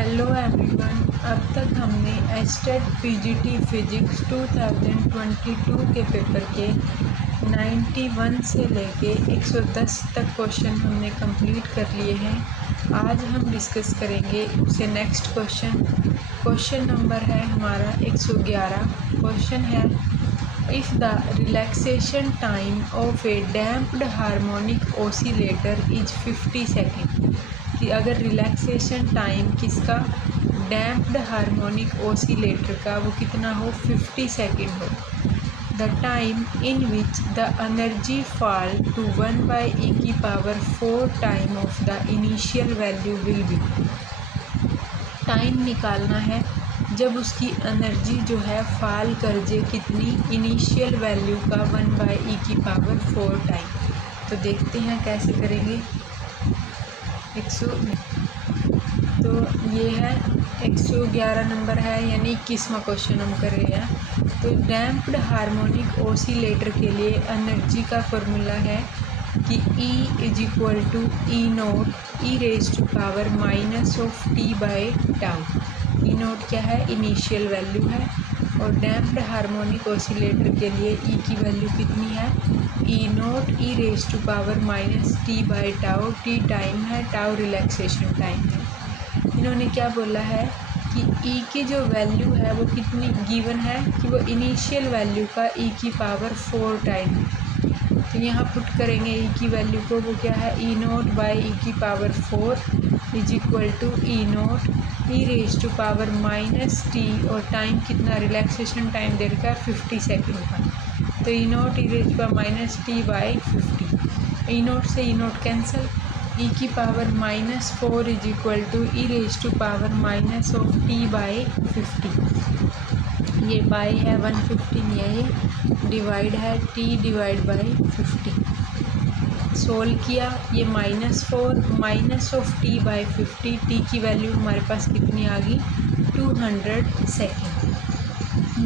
Hello everyone. अब तक हमने एस्टेट पीजीटी फिजिक्स 2022 के पेपर के 91 से लेके 110 तक क्वेश्चन हमने कंप्लीट कर लिए हैं। आज हम डिस्कस करेंगे उससे नेक्स्ट क्वेश्चन नंबर है हमारा 111। क्वेश्चन है, if the relaxation time of a damped harmonic oscillator is 50 second, कि अगर रिलैक्सेशन टाइम किसका, डैम्प्ड हार्मोनिक ऑसिलेटर का, वो कितना हो, 50 सेकेंड हो। The time in which the energy fall to 1/e⁴ time of the initial value will be. Time निकालना है जब उसकी एनर्जी जो है फॉल कर जे कितनी, इनिशियल वैल्यू का 1/e⁴ टाइम। तो देखते हैं कैसे करेंगे। तो ये है 111 नंबर है, यानी 21वां क्वेश्चन हम कर रहे हैं। तो डैम्प्ड हार्मोनिक ऑसिलेटर के लिए एनर्जी का फॉर्मूला है कि E = E0 e⁻⁻T/τ। E0 क्या है, इनिशियल वैल्यू है, और डैम्प्ड हार्मोनिक ऑसिलेटर के लिए E की वैल्यू कितनी है, E0 e⁻⁻T/τ। T टाइम है, टाउ रिलैक्सेशन टाइम है। इन्होंने क्या बोला है कि E की जो वैल्यू है वो कितनी गिवन है, कि वो इनिशियल वैल्यू का e⁴ टाइम है। तो यहाँ पुट करेंगे E की वैल्यू को, वो क्या है, E0 e⁴ = E0 e⁻⁻T, और टाइम कितना, रिलैक्सेशन टाइम दे रखा है 50 सेकेंड का। तो E0 e⁻⁻T/50। E0 से E0 कैंसिल, e⁻⁻⁴ = e⁻⁻T/50। ये बाई है 150 नहीं है, ये डिवाइड है T/50। सोल्व किया, ये -4 -T/50। T की वैल्यू हमारे पास कितनी आ गई, 200 सेकेंड।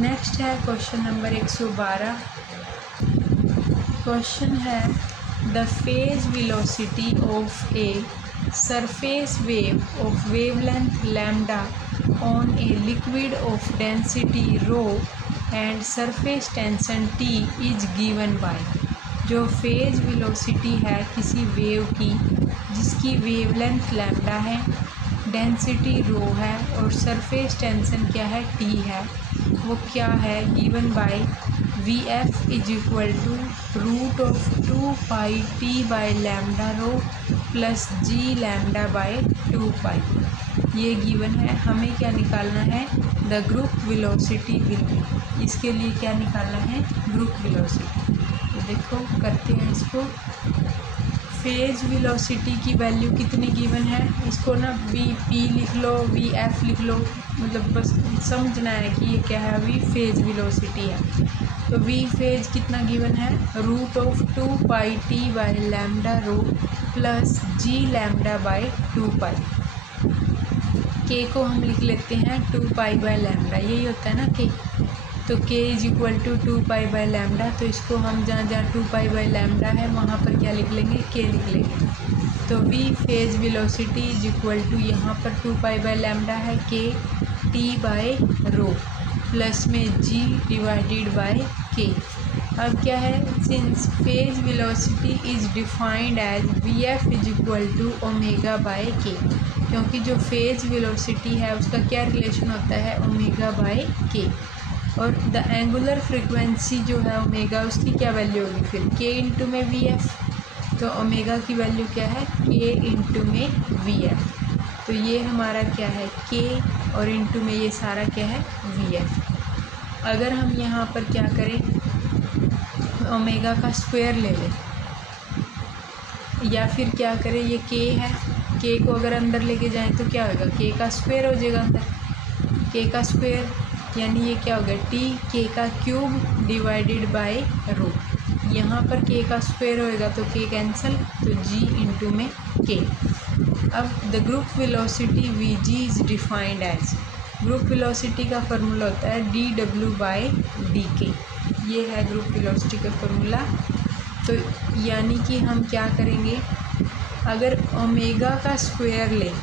नेक्स्ट है क्वेश्चन नंबर 112। क्वेश्चन है, the phase velocity of a surface wave of wavelength lambda on a liquid of density ρ and surface tension T is given by. जो फेज वेलोसिटी है किसी वेव की जिसकी वेवलेंथ लैम्डा है, density ρ है, और surface tension क्या है, T है, वो क्या है, given by Vf = √2πT/λ⁻ plus g⁻/2π। ये गिवन है। हमें क्या निकालना है, the group velocity will be. इसके लिए क्या निकालना है, ग्रुप वेलोसिटी। तो देखो करते हैं इसको। फेज वेलोसिटी की वैल्यू कितनी गिवन है, इसको ना Vp लिख लो, Vf लिख लो, मतलब बस समझना है कि ये क्या है, V फेज वेलोसिटी है। तो V फेज कितना गिवन है, √2πT/λ⁻ प्लस g⁻/2π। K को हम लिख लेते हैं 2π/λ, यही होता है ना K। तो K = 2π/λ। तो इसको हम जहाँ जहाँ 2π/λ है वहाँ पर क्या लिख लेंगे, K लिख लेंगे। तो V फेज वेलोसिटी = यहाँ पर 2π/λ है, K T/ρ प्लस में g/K। अब क्या है, since phase velocity is defined as Vf = ω/K, क्योंकि जो फेज वेलोसिटी है उसका क्या रिलेशन होता है, ω/K। और द एंगुलर फ्रीक्वेंसी जो है ओमेगा, उसकी क्या वैल्यू होगी फिर, K × में Vf। तो ओमेगा की वैल्यू क्या है, K × में Vf। तो ये हमारा क्या है, K, और इंटू में ये सारा क्या है, Vf। अगर हम यहाँ पर क्या करें, ओमेगा का स्क्वायर ले लें, या फिर क्या करें, ये K है, K को अगर अंदर लेके जाएं तो क्या होगा, K का स्क्वायर हो जाएगा अंदर। K का स्क्वायर यानी ये क्या होगा, T K³ /ρ। यहाँ पर K का स्क्वायर होएगा तो K कैंसिल, तो G × में K। अब the group velocity Vg is defined as, group velocity का फार्मूला होता है dw/dk। ये है ग्रुप वेलोसिटी का फार्मूला। तो यानी कि हम क्या करेंगे, अगर ओमेगा का स्क्वायर लें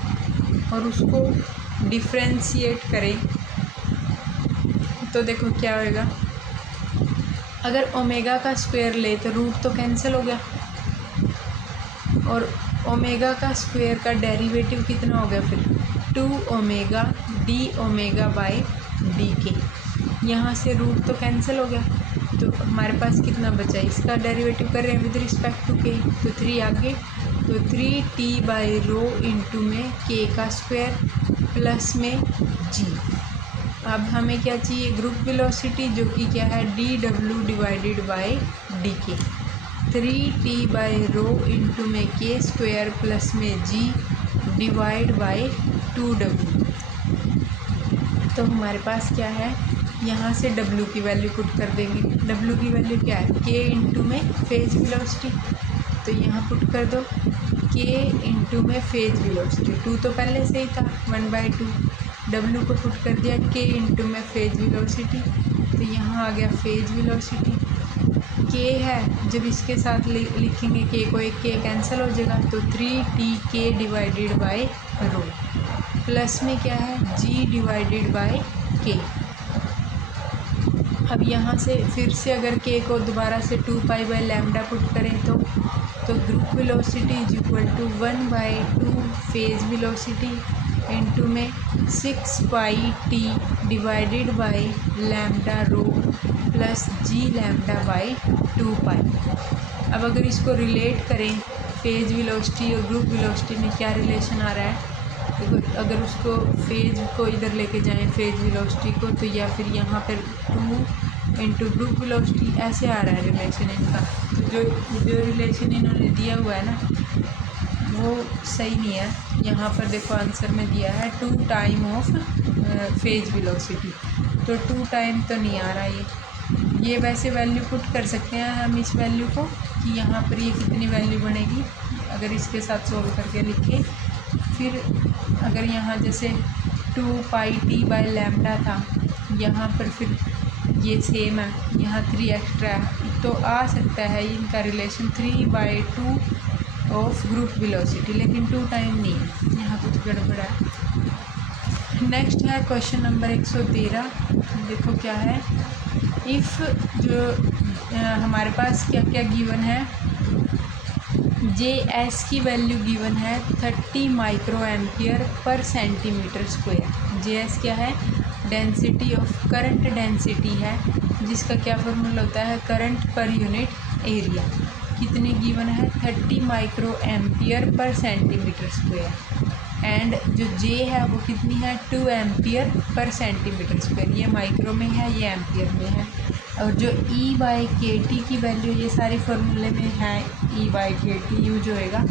और उसको डिफ्रेंशिएट करें तो देखो क्या होएगा। अगर ओमेगा का स्क्वायर ले तो रूट तो कैंसिल हो गया, और ओमेगा का स्क्वायर का डेरिवेटिव कितना हो गया फिर 2 omega D omega by D के। यहाँ से रूट तो कैंसिल हो गया, तो हमारे पास कितना बचा, इसका डेरिवेटिव कर रहे हैं विद रिस्पेक्ट टू के, तो 3 आगे, तो 3t/रो इंटू में के का स्क्वायर प्लस में जी। अब हमें क्या चाहिए, ग्रुप वेलोसिटी, जो कि क्या है dw डिवाइडेड बाई डी के। 3t/रो इंटू में के स्क्वायर प्लस में जी डिवाइड बाई 2w। तो हमारे पास क्या है, यहाँ से w की वैल्यू पुट कर देंगे। w की वैल्यू क्या है, k इंटू में फेज वेलोसिटी, तो यहाँ पुट कर दो k इंटू में फेज वेलोसिटी। 2 तो पहले से ही था 1/2, w को पुट कर दिया k इंटू में फेज वेलोसिटी, तो यहाँ आ गया फेज वेलोसिटी। k है, जब इसके साथ लिखेंगे k को, एक k कैंसिल हो जाएगा, तो 3tk divided by rho plus में क्या है g डिवाइडेड बाई k। अब यहाँ से फिर से अगर k को दोबारा से 2π/λ पुट करें तो group velocity is equal to 1/2 phase velocity into में 6πt divided by lambda rho plus G lambda by 2π। अब अगर इसको रिलेट करें फेज वेलोसिटी और ग्रुप वेलोसिटी में क्या रिलेशन आ रहा है, देखो अगर उसको फेज को इधर लेके जाएं फेज वेलोसिटी को, तो या फिर यहाँ पर 2 इंटू ग्रुप वेलोसिटी ऐसे आ रहा है रिलेशन इनका। तो जो रिलेशन इन्होंने दिया हुआ है ना वो सही नहीं है। यहाँ पर देखो आंसर में दिया है 2 टाइम ऑफ फेज वेलोसिटी, तो 2 टाइम तो नहीं आ रहा ये वैसे वैल्यू पुट कर सकते हैं हम इस वैल्यू को कि यहाँ पर ये कितनी वैल्यू बनेगी, अगर इसके साथ सोल्व करके लिखें। फिर अगर यहाँ जैसे 2πt/λ था, यहाँ पर फिर ये सेम है, यहाँ 3 एक्स्ट्रा है, तो आ सकता है इनका रिलेशन 3/2 ऑफ ग्रुप वेलोसिटी, लेकिन 2 टाइम नहीं है, यहाँ कुछ गड़बड़ है। नेक्स्ट है क्वेश्चन नंबर 113। देखो क्या है, इफ़ जो हमारे पास क्या क्या गिवन है, JS की वैल्यू गिवन है 30 micro ampere per centimetre square. JS क्या है, डेंसिटी ऑफ करंट डेंसिटी है, जिसका क्या फार्मूला होता है, करंट पर यूनिट एरिया। कितनी गिवन है, 30 micro ampere per centimetre square, and जो J है वो कितनी है, 2 एम्पियर पर सेंटीमीटर स्क्वायर। ये माइक्रो में है, ये एम्पियर में है। और जो E/kT की वैल्यू, ये सारे फार्मूले में है E/kT यूज होएगा,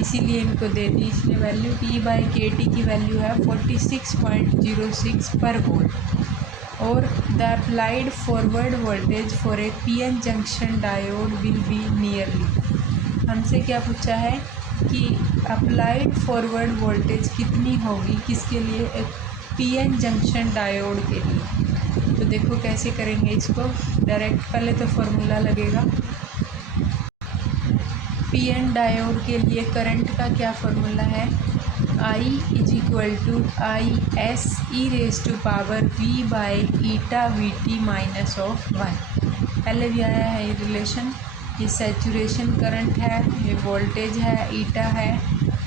इसीलिए इनको दे दी इसने वैल्यू। E/kT की वैल्यू है 46.06 पर वोल्ट। और the applied forward voltage for a PN junction diode will be nearly. हमसे क्या पूछा है कि अप्लाइड फॉरवर्ड वोल्टेज कितनी होगी, किसके लिए, एक PN जंक्शन डायोड के लिए। तो देखो कैसे करेंगे इसको, डायरेक्ट पहले तो फॉर्मूला लगेगा। PN डायोड के लिए करंट का क्या फार्मूला है, I = IS e⁻v/β -1। पहले भी आया है ये रिलेशन। ये सैचुरेशन करंट है, ये वोल्टेज है ईटा है,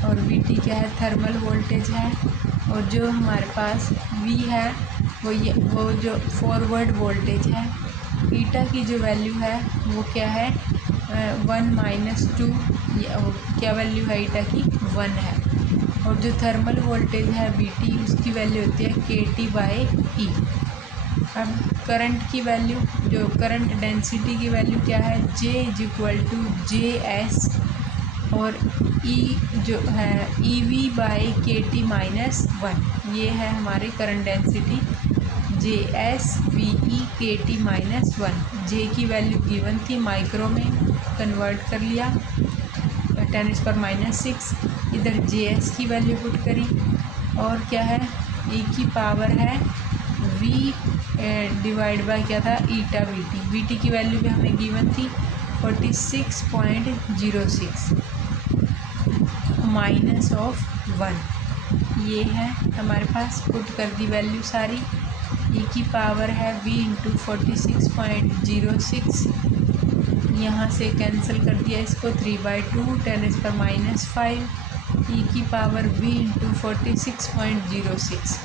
और VT क्या है, थर्मल वोल्टेज है। और जो हमारे पास V है वो जो फॉरवर्ड वोल्टेज है। ईटा की जो वैल्यू है वो क्या है, 1 - 2, क्या वैल्यू है ईटा की, 1 है। और जो थर्मल वोल्टेज है VT, उसकी वैल्यू होती है kT/E। अब करंट की वैल्यू, जो करंट डेंसिटी की वैल्यू क्या है, J = JS, और E जो है EV/kT - 1। ये है हमारी current density JS/VE kT - 1। J की वैल्यू गिवन थी, माइक्रो में कन्वर्ट कर लिया, 10⁻⁻⁶। इधर JS की वैल्यू पुट करी, और क्या है, E की पावर है V डिवाइड बाय क्या था, ईटा VT। VT की वैल्यू भी हमें गिवन थी 46.06 -1। ये है हमारे पास, पुट कर दी वैल्यू सारी। ई की पावर है v इंटू 46.06, यहाँ से कैंसिल कर दिया इसको, 3/2 10⁻⁵ ई की पावर v इंटू 46.06।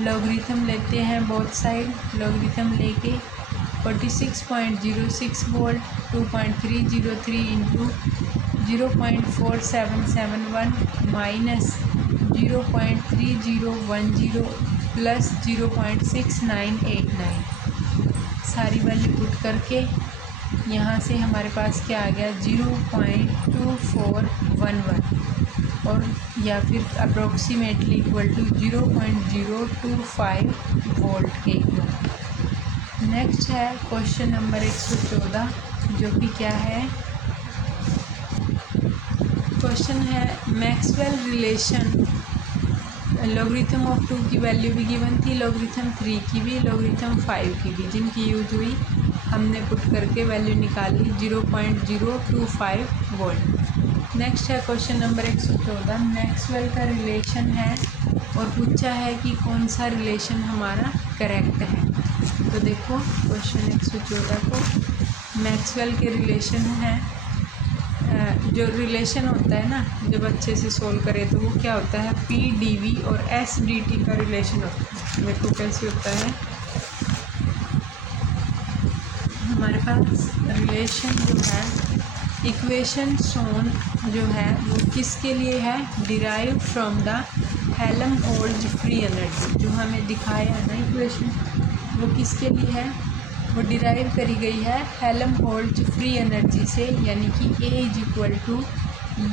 लॉगरिथम लेते हैं बोथ साइड, लॉगरिथम लेके 46.06 वोल्ट 2.303 इंटू 0.4771 माइनस 0.3010 प्लस 0.6989, सारी वैल्यू पुट करके यहाँ से हमारे पास क्या आ गया 0.2411, और या फिर अप्रोक्सीमेटली इक्वल टू 0.025 वोल्ट के इक्वल। नेक्स्ट है क्वेश्चन नंबर 114, जो कि क्या है, क्वेश्चन है मैक्सवेल रिलेशन, लॉगरिथम ऑफ 2 की वैल्यू भी गिवन थी, लॉगरिथम 3 की भी, लॉगरिथम 5 की भी, जिनकी यूज हुई हमने पुट करके वैल्यू निकाली 0.025 वोल्ट। नेक्स्ट है क्वेश्चन नंबर 114, मैक्सवेल का रिलेशन है और पूछा है कि कौन सा रिलेशन हमारा करेक्ट है। तो देखो क्वेश्चन 114 को, मैक्सवेल के रिलेशन है, जो रिलेशन होता है ना, जब अच्छे से सोल्व करें तो वो क्या होता है, पी डी वी और एस डी टी का रिलेशन होता है। देखो कैसे होता है, हमारे पास रिलेशन जो है, इक्वेशन सोन जो है वो किसके लिए है, derive from the Helmholtz free energy, जो हमें दिखाया है ना इक्वेशन, वो किसके लिए है, वो डिराइव करी गई है हेल्महोल्ट्ज़ फ्री एनर्जी से, यानी कि A is equal to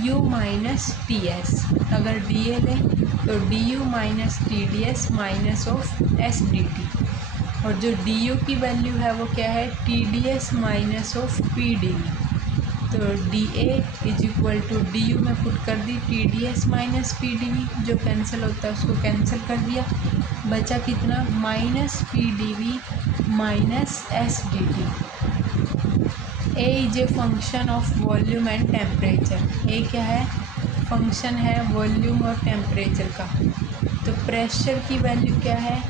U minus T S. अगर डी ए लें तो D U minus T D S minus of S D T, और जो डी यू की वैल्यू है वो क्या है, T D S minus of P D V. तो D A is equal to D U में पुट कर दी T D S minus P D V, जो कैंसिल होता है उसको कैंसिल कर दिया, बचा कितना, minus P D V minus S D T. A is a function of volume and temperature, A क्या है, फंक्शन है वॉल्यूम और टेम्परेचर का। तो प्रेशर की वैल्यू क्या है,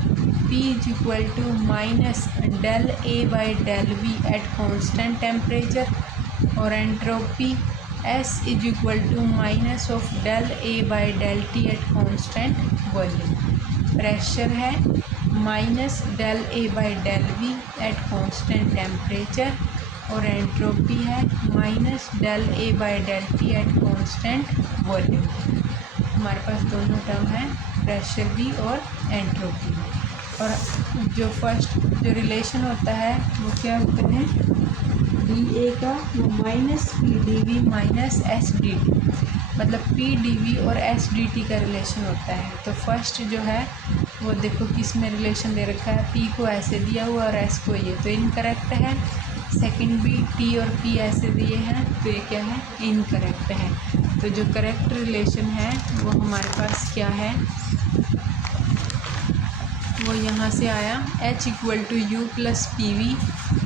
P is equal to minus del A by del V at constant temperature, और entropy S is equal to minus of del A by del T at constant volume. Pressure है minus del A by del V at constant temperature, और entropy है minus del A by del T at constant volume. हमारे पास दोनों term है, pressure भी और entropy. और जो फर्स्ट जो रिलेशन होता है वो क्या होते हैं, डी ए का वो minus P D V minus S D T, मतलब पी डी वी और एस डी टी का रिलेशन होता है। तो फर्स्ट जो है वो देखो किस में रिलेशन दे रखा है, पी को ऐसे दिया हुआ और एस को ये, तो इनकरेक्ट है। सेकंड भी टी और पी ऐसे दिए हैं, तो ये क्या है, इनकरेक्ट है। तो जो करेक्ट रिलेशन है वो हमारे पास क्या है, वो यहाँ से आया H equal to U plus P V,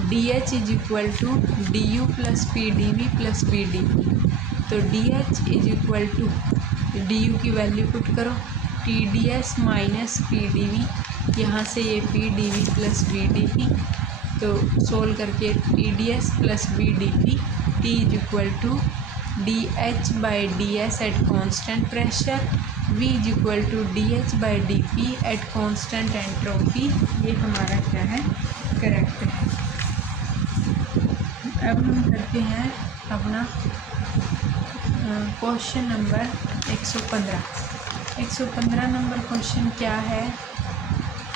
D H is equal to D U plus P D V plus P D V. तो D H is equal to D U की वैल्यू पुट करो, T D S minus P D V, यहाँ से ये P D V plus V D P, तो solve करके T D S plus V D P, T is equal to D H by D S at constant pressure, V is equal to D H by D P at constant entropy. ये हमारा क्या है, correct है। अब हम करते हैं अपना क्वेश्चन नंबर 115। 115 नंबर क्वेश्चन क्या है,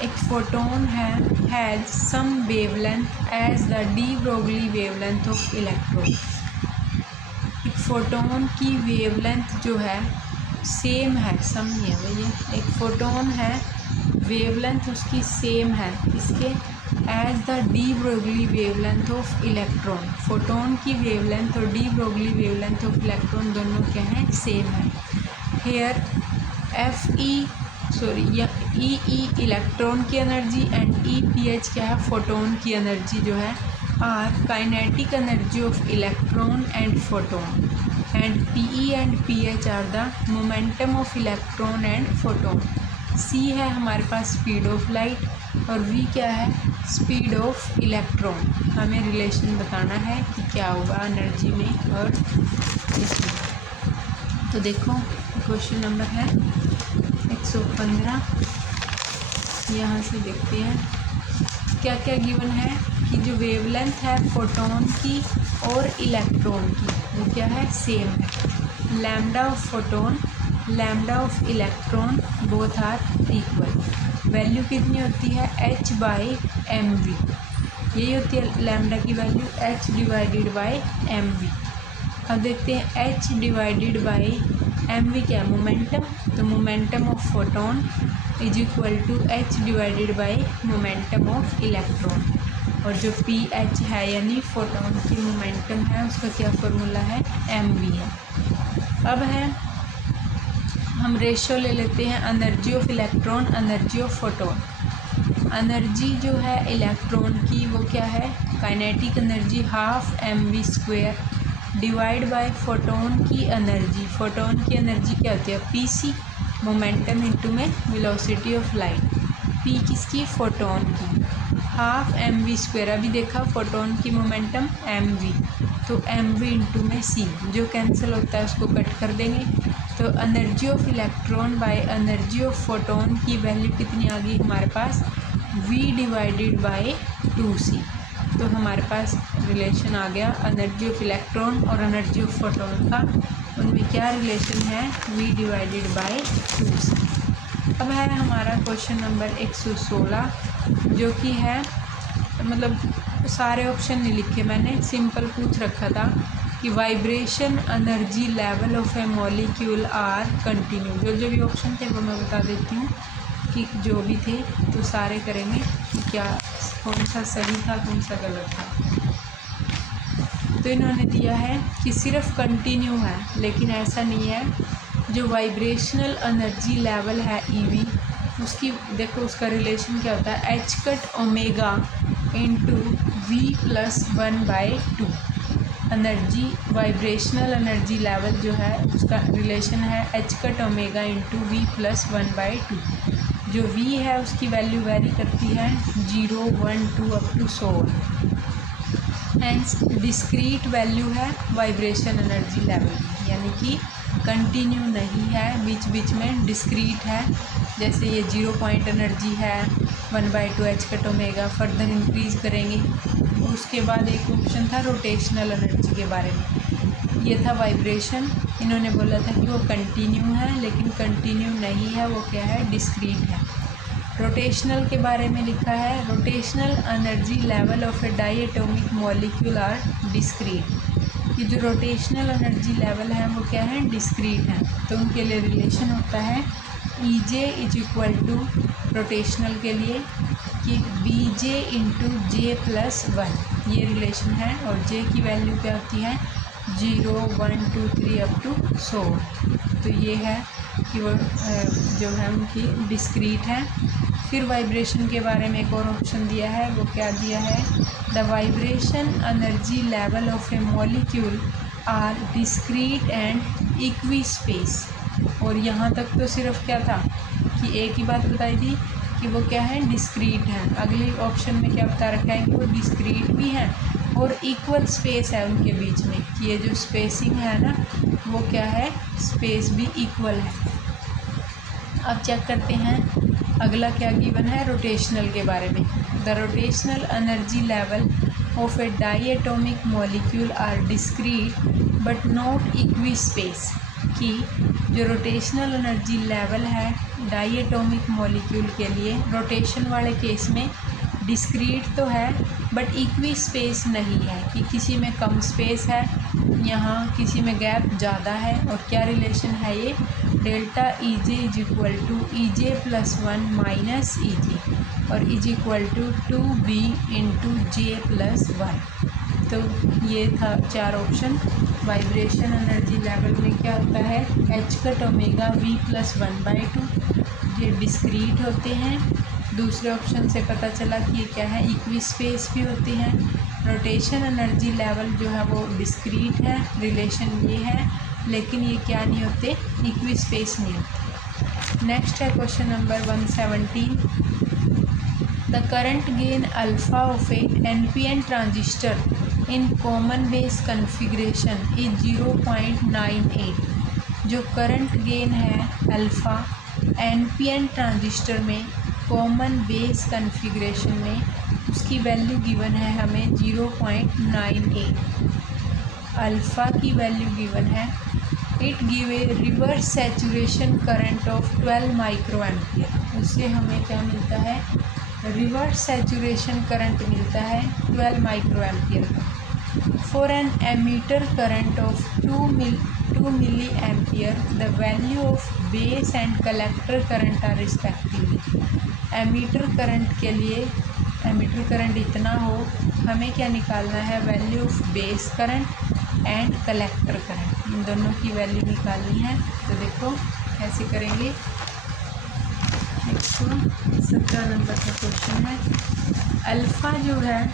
एक फोटोन है has same wavelength as the de Broglie wavelength of electron. एक फोटोन की वेवलेंथ जो है सेम है, सम नहीं है भैया, एक फोटोन है वेवलेंथ उसकी सेम है, इसके as the de Broglie wavelength of electron. Photon की वेवलेंथ और de Broglie wavelength of electron दोनों क्या हैं, सेम है। हेयर एफ ई इलेक्ट्रॉन की energy and E P H क्या है, फोटोन की एनर्जी जो है, are kinetic energy of electron and photon and P and P H are the momentum of electron and photon. C है हमारे पास speed of light और वी क्या है, स्पीड ऑफ इलेक्ट्रॉन। हमें रिलेशन बताना है कि क्या होगा एनर्जी में और इसमें। तो देखो क्वेश्चन नंबर है 115। यहाँ से देखते हैं क्या क्या गिवन है कि जो वेवलेंथ है फोटोन की और इलेक्ट्रॉन की वो क्या है, सेम है। Lambda of photon, lambda of electron both are equal. Value कितनी होती है, h बाई एम वी। यही होती है लैम्डा की value, h divided by M V. अब देखते हैं h divided by M V क्या है, मोमेंटम। तो momentum of photon is equal to h divided by momentum of electron. और जो पी एच है यानी फोटोन की मोमेंटम है उसका क्या फॉर्मूला है, एम वी है। अब है हम रेशियो ले लेते हैं energy of electron, energy of photon. Energy जो है इलेक्ट्रॉन की वो क्या है, kinetic energy half M V square divide by photon की एनर्जी। फोटोन की एनर्जी क्या होती है, पी सी, मोमेंटम इंटू में वेलोसिटी ऑफ लाइट। पी किसकी, फोटोन की, हाफ एम वी स्क्वेयर। अभी देखा फोटोन की मोमेंटम एम वी, तो एम वी इंटू में सी, जो कैंसिल होता है उसको कट कर देंगे। तो energy of electron by energy of photon की वैल्यू कितनी आ गई हमारे पास, v डिवाइडेड बाय 2c। तो हमारे पास रिलेशन आ गया एनर्जी ऑफ इलेक्ट्रॉन और एनर्जी ऑफ फोटोन का। उनमें क्या रिलेशन है, v डिवाइडेड बाय 2c। अब है हमारा क्वेश्चन नंबर 116 जो कि है, मतलब सारे ऑप्शन नहीं लिखे मैंने, सिंपल पूछ रखा था कि vibration energy level of a molecule are continue. जो जो भी ऑप्शन थे वो मैं बता देती हूँ कि जो भी थे, तो सारे करेंगे कि क्या कौन सा सही था कौन सा गलत था। तो इन्होंने दिया है कि सिर्फ कंटिन्यू है, लेकिन ऐसा नहीं है। जो वाइब्रेशनल एनर्जी लेवल है ईवी, उसकी देखो उसका रिलेशन क्या होता है, H cut omega into V plus 1/2। Energy vibrational energy level जो है उसका रिलेशन है H cut omega into V plus 1/2। जो वी है उसकी वैल्यू वेरी करती है 0, 1, 2 up to 100। Hence discrete value है वाइब्रेशन एनर्जी लेवल, यानी कि कंटिन्यू नहीं है, बीच बीच में डिस्क्रीट है। जैसे ये 0 पॉइंट एनर्जी है 1/2 H cut omega, further increase करेंगे। उसके बाद एक ऑप्शन था रोटेशनल एनर्जी के बारे में, ये था वाइब्रेशन। इन्होंने बोला था कि वो कंटिन्यू है, लेकिन कंटिन्यू नहीं है, वो क्या है, डिस्क्रीट है। रोटेशनल के बारे में लिखा है rotational energy level of a diatomic molecule are discrete. कि जो रोटेशनल एनर्जी लेवल है वो क्या है, डिस्क्रीट है। तो उनके लिए रिलेशन होता है ई J is equal to rotational के लिए कि B J into J plus 1, ये रिलेशन है। और जे की वैल्यू क्या होती है 0, 1, 2, 3 अप टू 100। तो ये है कि वो जो है उनकी डिस्क्रीट है। फिर वाइब्रेशन के बारे में एक और ऑप्शन दिया है, वो क्या दिया है, the vibration energy level of a molecule are discrete and equispaced. और यहाँ तक तो सिर्फ क्या था कि एक ही बात बताई थी कि वो क्या है, डिस्क्रीट है। अगले ऑप्शन में क्या बता रखा है कि वो डिस्क्रीट भी हैं और इक्वल स्पेस है उनके बीच में, कि ये जो स्पेसिंग है ना वो क्या है, स्पेस भी इक्वल है। अब चेक करते हैं अगला क्या गिवन है रोटेशनल के बारे में। The rotational energy level of a diatomic molecule are discrete but not equispaced. कि जो रोटेशनल एनर्जी लेवल है डाई एटोमिक मॉलिक्यूल के लिए रोटेशन वाले केस में डिस्क्रीट तो है बट इक्वी स्पेस नहीं है, कि किसी में कम स्पेस है, यहाँ किसी में गैप ज़्यादा है। और क्या रिलेशन है ये, delta E J is equal to E J plus 1 minus E J और is equal to 2b into J plus 1। तो ये था 4 ऑप्शन। वाइब्रेशन एनर्जी लेवल में क्या होता है, H cut omega V plus 1/2, ये डिस्क्रीट होते हैं। दूसरे ऑप्शन से पता चला कि ये क्या है, इक्वी स्पेस भी होती हैं। रोटेशन एनर्जी लेवल जो है वो डिस्क्रीट है, रिलेशन ये है। लेकिन ये क्या नहीं होते, इक्वी स्पेस नहीं होते। नेक्स्ट है question number 117। The current gain alpha of A NPN transistor in common base configuration is 0.98। जो करंट गेन है अल्फ़ा NPN ट्रांजिस्टर में कॉमन बेस कन्फिग्रेशन में, उसकी वैल्यू गिवन है हमें 0.98। अल्फ़ा की वैल्यू गिवन है। It give a reverse saturation current of 12 micro ampere. उससे हमें क्या मिलता है, रिवर्स सैचुरेशन करंट मिलता है 12 माइक्रो एम्पियर का। For an emitter current of 2 milliampere the value of base and collector current are respectively. Emitter current के लिए, एमीटर करंट इतना हो, हमें क्या निकालना है, value of base current and collector current, इन दोनों की वैल्यू निकालनी है। तो देखो कैसे करेंगे। 117 नंबर का क्वेश्चन है। अल्फ़ा जो है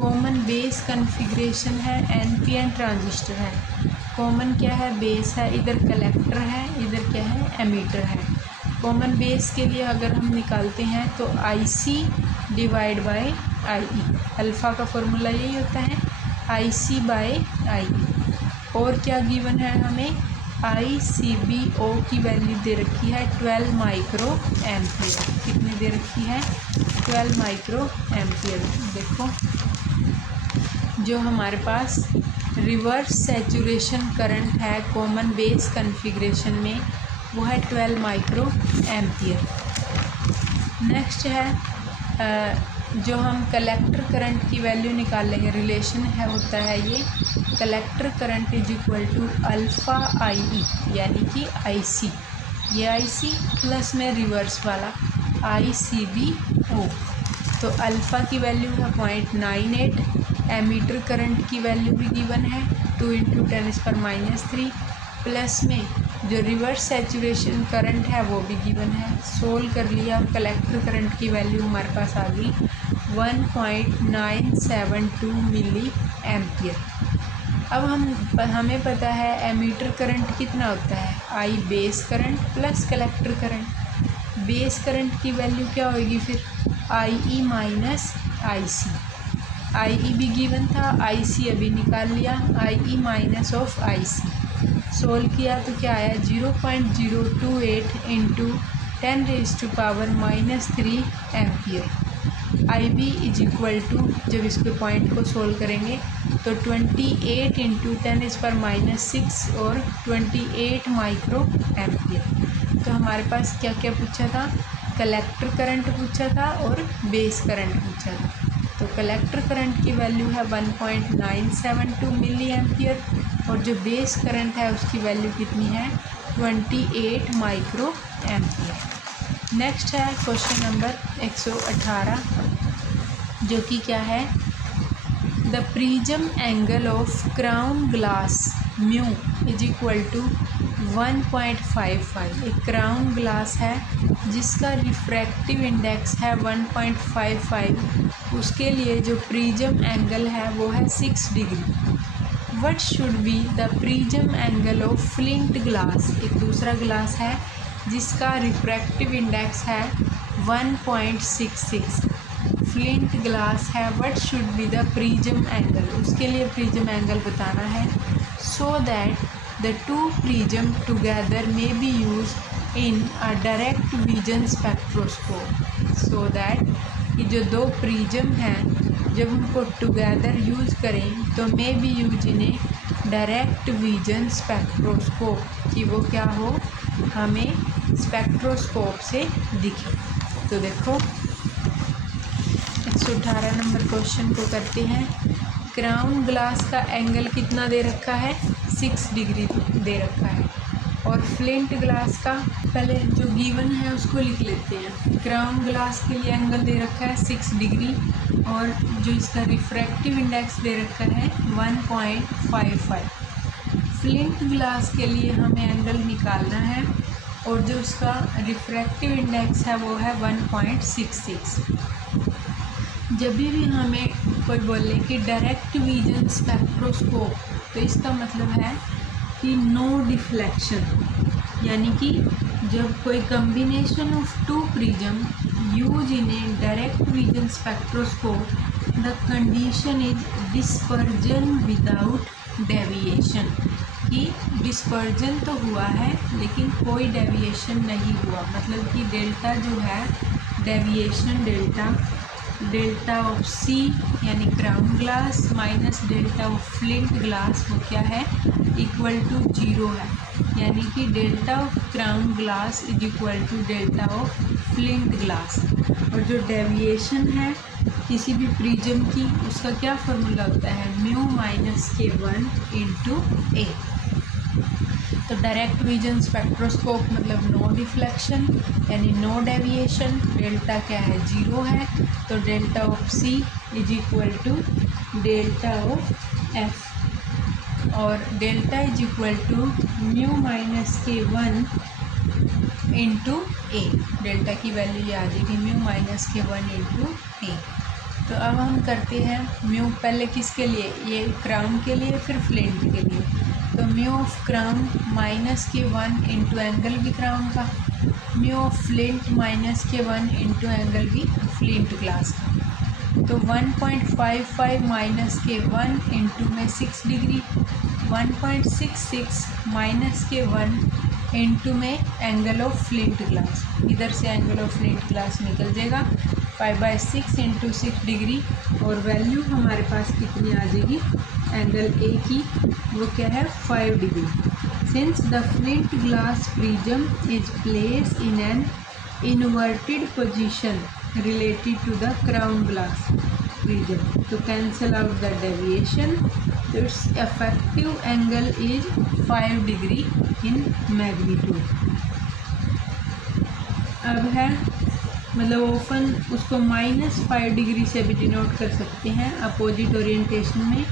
कॉमन बेस कन्फिग्रेशन है, NPN ट्रांजिस्टर है। कॉमन क्या है, बेस है, इधर कलेक्टर है, इधर क्या है, एमीटर है। कॉमन बेस के लिए अगर हम निकालते हैं तो IC divide by IE, alpha का फॉर्मूला यही होता है, IC बाय IE। और क्या गिवन है हमें, ICBO की वैल्यू दे रखी है 12 माइक्रो एम्पियर। कितनी दे रखी है, 12 माइक्रो एम्पियर। देखो जो हमारे पास रिवर्स सैचुरेशन करंट है कॉमन बेस कन्फिग्रेशन में, वो है 12 माइक्रो एम्पियर। नेक्स्ट है जो हम कलेक्टर करंट की वैल्यू निकालेंगे, रिलेशन है होता है ये, collector current is equal to alpha IE यानी कि IC, ये IC प्लस में रिवर्स वाला ICBO। तो अल्फ़ा की वैल्यू है 0.98, एमीटर करंट की वैल्यू भी गिवन है 2 × 10⁻³ प्लस में जो रिवर्स सैचुरेशन करंट है वो भी गिवन है। सोल्व कर लिया, कलेक्टर करंट की वैल्यू हमारे पास आ गई 1.972 मिली एम्पियर। अब हमें पता है एमीटर करंट कितना होता है, I base current plus collector current. Base current की वैल्यू क्या होगी फिर, IE माइनस IC। IE भी गिवन था, IC अभी निकाल लिया, IE minus of IC। Solve किया तो क्या आया, 0.028 × 10⁻³ ampere. IB is equal to, जब इसके पॉइंट को सोल्व करेंगे तो 28 × 10⁻⁶ और 28 माइक्रो एम्पियर। तो हमारे पास क्या क्या पूछा था, कलेक्टर करंट पूछा था और बेस करंट पूछा था। तो कलेक्टर करंट की वैल्यू है 1.972 मिली एम्पियर और जो बेस करंट है उसकी वैल्यू कितनी है, 28 माइक्रो एम्पियर। नेक्स्ट है क्वेश्चन नंबर 118, जो कि क्या है, the prism angle of crown glass mu is equal to 1.55। एक क्राउन ग्लास है जिसका रिफ्रैक्टिव इंडेक्स है 1.55, उसके लिए जो प्रिज्म एंगल है वो है 6 degree. What should be the prism angle of flint glass. एक दूसरा ग्लास है जिसका रिफ्रैक्टिव इंडेक्स है 1.66, फ्लिंट ग्लास है। What should be the prism angle, उसके लिए प्रिज्म एंगल बताना है। So that the two prism together may be use in a direct vision spectroscope. So that कि जो दो प्रिज्म हैं जब उनको टुगेदर यूज करें तो may be use in a direct vision spectroscope, कि वो क्या हो, हमें स्पेक्ट्रोस्कोप से दिखे। तो देखो 118 नंबर क्वेश्चन को करते हैं। क्राउन ग्लास का एंगल कितना दे रखा है, 6 डिग्री दे रखा है। और फ्लिंट ग्लास का पहले जो गिवन है उसको लिख लेते हैं। क्राउन ग्लास के लिए एंगल दे रखा है 6 डिग्री और जो इसका रिफ्रैक्टिव इंडेक्स दे रखा है 1.55। फ्लिंट ग्लास के लिए हमें एंगल निकालना है और जो उसका रिफ्रैक्टिव इंडेक्स है वो है 1.66। जब भी हमें कोई बोले कि डायरेक्ट विजन स्पेक्ट्रोस्कोप, तो इसका मतलब है कि नो डिफ्लेक्शन, यानी कि जब कोई combination of two prism use in a direct vision spectroscope the condition is dispersion without deviation, कि डिस्पर्जन तो हुआ है लेकिन कोई डेविएशन नहीं हुआ, मतलब कि डेल्टा जो है डेविएशन डेल्टा ऑफ सी यानी crown glass minus delta of flint glass वो क्या है, इक्वल टू 0 है, यानी कि delta of crown glass is equal to delta of flint glass. और जो डेविएशन है किसी भी प्रिज्म की उसका क्या फार्मूला होता है, mu minus K1 into A. तो डायरेक्ट विजन स्पेक्ट्रोस्कोप मतलब नो डिफ्लेक्शन यानी नो डेविएशन, डेल्टा क्या है 0 है, तो delta of C is equal to delta of F, और delta is equal to mu minus K1 into A, delta की value ये आ जाएगी mu minus K1 into A. तो अब हम करते हैं म्यू पहले किसके लिए, ये क्राउन के लिए फिर फ्लिंट के लिए। तो mu of crown minus K1 into angle भी क्राउन का, mu of flint minus K1 into angle भी फ्लिंट ग्लास का। तो 1.55 माइनस K1 इंटू में 6 डिग्री, 1.66 माइनस K1 इंटू में एंगल ऑफ फ्लिंट ग्लास, इधर से एंगल ऑफ फ्लिंट ग्लास निकल जाएगा 5/6 इंटू 6 डिग्री, और वैल्यू हमारे पास कितनी आ जाएगी एंगल ए की, वो क्या है 5 degree. Since the flint glass prism is place in an inverted position related to the crown glass prism, तो cancel out the deviation, its effective angle is 5 degree in magnitude. अब है मतलब open उसको -5 degree से भी denote कर सकते हैं अपोजिट ओरिएंटेशन में,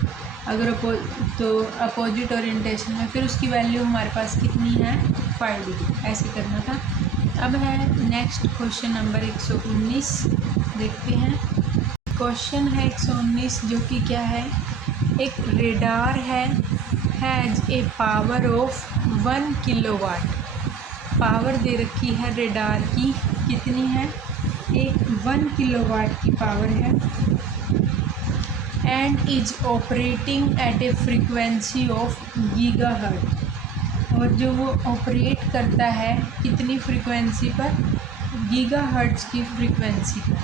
अगर अपोजिट ओरिएंटेशन में फिर उसकी वैल्यू हमारे पास कितनी है 5 डिग्री, ऐसे करना था। अब है नेक्स्ट क्वेश्चन नंबर 119, देखते हैं। क्वेश्चन है 119 जो कि क्या है, एक radar has a power of 1 kilowatt, power दे रखी है रेडार की कितनी है, एक 1 किलोवाट की पावर है, and is operating eight A frequency of gigahertz, और जो वो ऑपरेट करता है कितनी फ्रीक्वेंसी पर, गीगाहर्ट्ज की फ्रीक्वेंसी पर।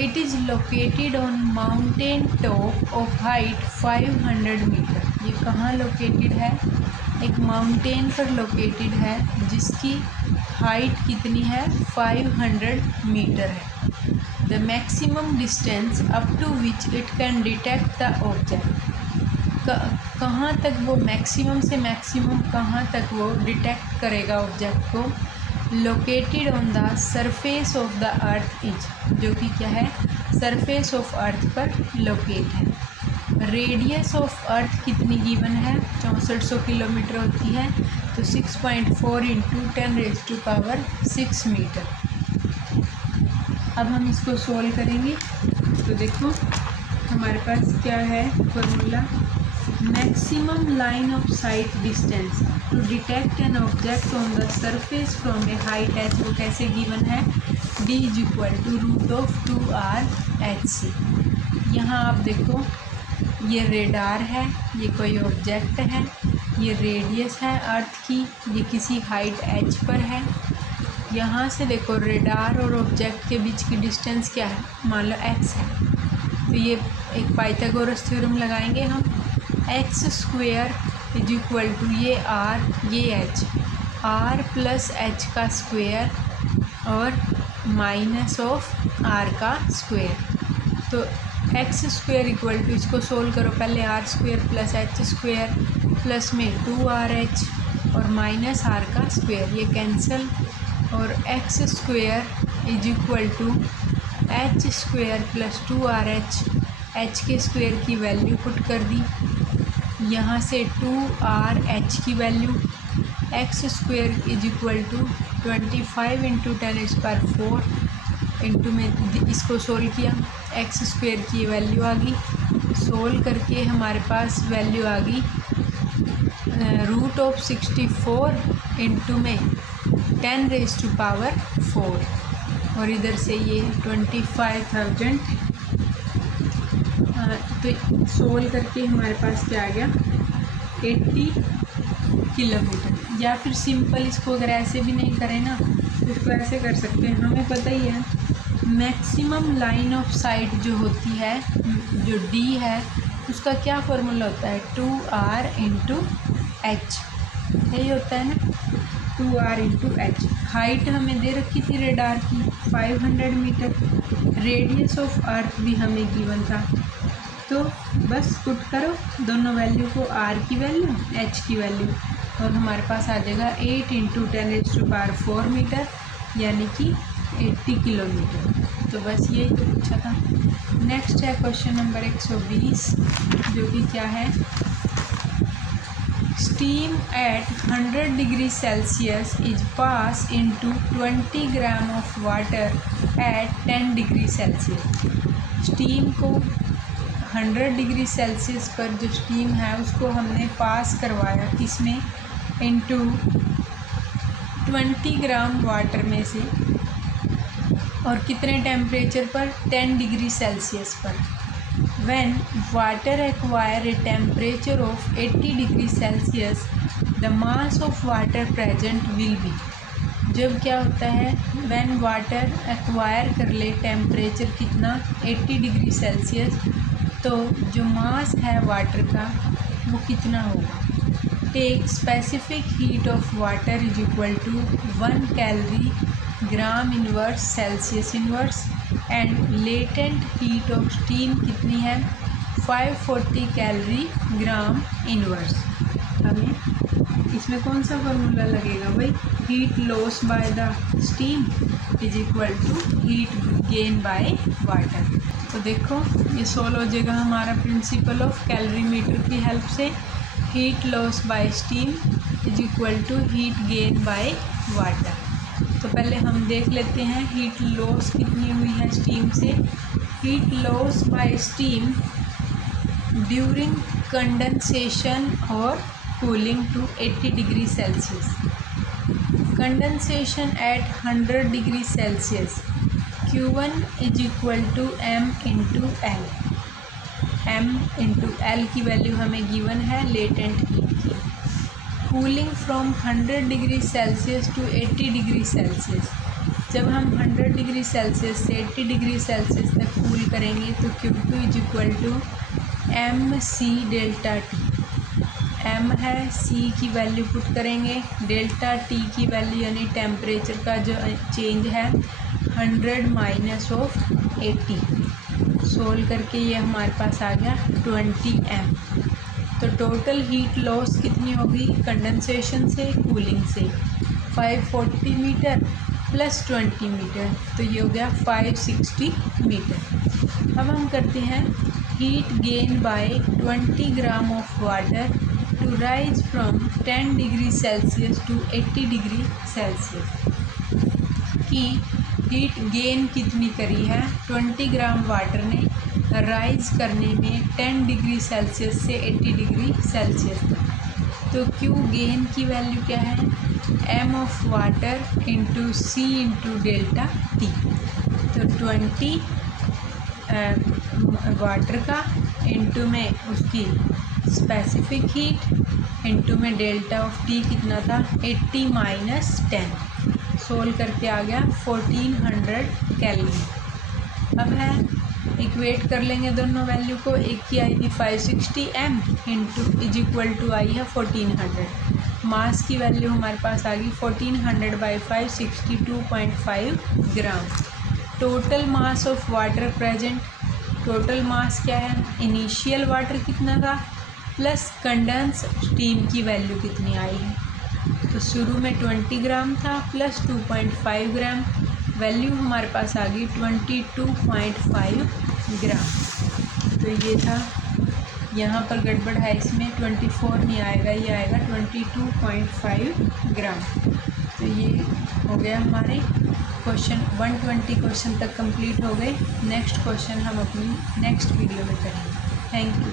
It is located on mountain top of height 500 metre, ये कहाँ लोकेटेड है, एक माउंटेन पर लोकेटेड है जिसकी हाइट कितनी है 500 मीटर है। The maximum distance up to which it can detect the object, कहाँ तक वो मैक्सिमम से मैक्सिमम कहाँ तक वो डिटेक्ट करेगा ऑब्जेक्ट को, located on the surface of the earth is, जो कि क्या है सरफेस ऑफ अर्थ पर लोकेट है। रेडियस ऑफ अर्थ कितनी गिवन है 6400 किलोमीटर होती है, तो 6.4 इंटू 10⁻6 मीटर। अब हम इसको सोल्व करेंगे, तो देखो हमारे पास क्या है formula, maximum line of sight distance to detect an object on the surface from a height h, वो कैसे गिवन है, d is equal to √2r/hc। यहाँ आप देखो ये रेडार है, ये कोई ऑब्जेक्ट है, ये रेडियस है अर्थ की, ये किसी हाइट h पर है। यहाँ से देखो रेडार और ऑब्जेक्ट के बीच की डिस्टेंस क्या है, मान लो x है, तो ये एक पाइथागोरस थ्योरम लगाएंगे हम, x² इज इक्वल टू ये r ये h, r प्लस h का स्क्वेयर और माइनस ऑफ r का स्क्वेयर, तो x² इक्वल टू, इसको सोल्व करो पहले, r² प्लस h² प्लस में 2rh और माइनस r का स्क्वेयर, ये कैंसिल, और x² is equal to h² plus 2rh, h के स्क्वेयर की वैल्यू पुट कर दी, यहाँ से 2rh की value, x² is equal to 25 into 10⁴ into में इसको सोल्व किया, x² की वैल्यू आ गई, सोल्व करके हमारे पास वैल्यू आ गई रूट ऑफ 64 इंटू में 10⁴ और इधर से ये 25,000। तो सोल्व करके हमारे पास क्या आ गया 80 किलोमीटर। या फिर सिंपल इसको अगर ऐसे भी नहीं करें ना तो इसको ऐसे कर सकते हैं। हमें पता ही है मैक्सिमम लाइन ऑफ साइट जो होती है, जो डी है, उसका क्या फार्मूला होता है 2r इंटू एच। यही होता है ना 2r इंटू एच। हाइट हमें दे रखी थी रेडार की 500 मीटर, रेडियस ऑफ अर्थ भी हमें गिवन था। तो बस पुट करो दोनों वैल्यू को, r की वैल्यू h की वैल्यू, और हमारे पास आ जाएगा 8 इंटू 10⁴ मीटर यानी कि 80 किलोमीटर। तो बस यही तो पूछा था। नेक्स्ट है क्वेश्चन नंबर 120 जो कि क्या है, steam eight 100 degree Celsius is pass into 20 gram of water at 10 degree Celsius. Steam को 100 डिग्री सेल्सियस पर जो स्टीम है उसको हमने पास करवाया किसमें, इनटू 20 ग्राम वाटर में से, और कितने टेम्परेचर पर 10 डिग्री सेल्सियस पर। When water acquire a temperature of 80 degree Celsius the mass of water present will be. जब क्या होता है, व्हेन वाटर एक्वायर कर ले टेम्परेचर कितना 80 डिग्री सेल्सियस, तो जो मास है वाटर का वो कितना होगा। Take specific heat of water is equal to 1 calorie gram inverse Celsius inverse, and latent heat of steam कितनी है 540 कैलोरी ग्राम इनवर्स। हमें इसमें कौन सा फार्मूला लगेगा भाई, heat loss by the steam is equal to heat gain by water. तो देखो ये सोल्व हो जाएगा हमारा प्रिंसिपल ऑफ कैलोरीमीटर की हेल्प से। Heat loss by steam is equal to heat gain by water. तो पहले हम देख लेते हैं हीट लॉस कितनी हुई है स्टीम से। Heat loss by steam during condensation और cooling to 80 degree Celsius. Condensation at 100 degree Celsius Q1 is equal to m into L. m into L की वैल्यू हमें गिवन है लेटेंट हीट की। Cooling from 100 degree Celsius to 80 degree Celsius, जब हम 100 degree Celsius से 80 degree Celsius तक cool करेंगे तो Q2 is equal to M C delta T. m है, c की वैल्यू पुट करेंगे, डेल्टा t की वैल्यू यानी टेम्परेचर का जो चेंज है 100 माइनस ऑफ 80। सोल्व करके ये हमारे पास आ गया 20 m। तो टोटल हीट लॉस कितनी होगी कंडेंसेशन से कूलिंग से 540 मीटर प्लस 20 मीटर, तो ये हो गया 560 मीटर। अब हम करते हैं heat gain by 20 gram of water to rise from 10 degree Celsius to 80 degree Celsius की हीट गेन कितनी करी है 20 ग्राम वाटर ने राइज करने में 10 डिग्री सेल्सियस से 80 डिग्री सेल्सियस तक। तो क्यू गेन की वैल्यू क्या है m of water into C into delta T. तो 20 वाटर का इंटू में उसकी स्पेसिफिक हीट इंटू में डेल्टा ऑफ टी कितना था 80 माइनस 10। सोल्व करके आ गया 1400 कैलोरी। अब है इक्वेट कर लेंगे दोनों वैल्यू को। एक की आई थी 560 m into is equal to I है 1400। मास की वैल्यू हमारे पास आ गई 1400 by 562.5 gram. Total mass of water present, total mass क्या है इनिशियल वाटर कितना था प्लस कंडेंस स्टीम की वैल्यू कितनी आई है। तो शुरू में 20 ग्राम था प्लस 2.5 ग्राम, वैल्यू हमारे पास आ गई 22.5 ग्राम। तो ये था, यहाँ पर गड़बड़ है, इसमें 24 नहीं आएगा, ये आएगा 22.5 ग्राम। तो ये हो गया हमारे क्वेश्चन 120 क्वेश्चन तक कंप्लीट हो गए। नेक्स्ट क्वेश्चन हम अपनी नेक्स्ट वीडियो में करेंगे। Thank you.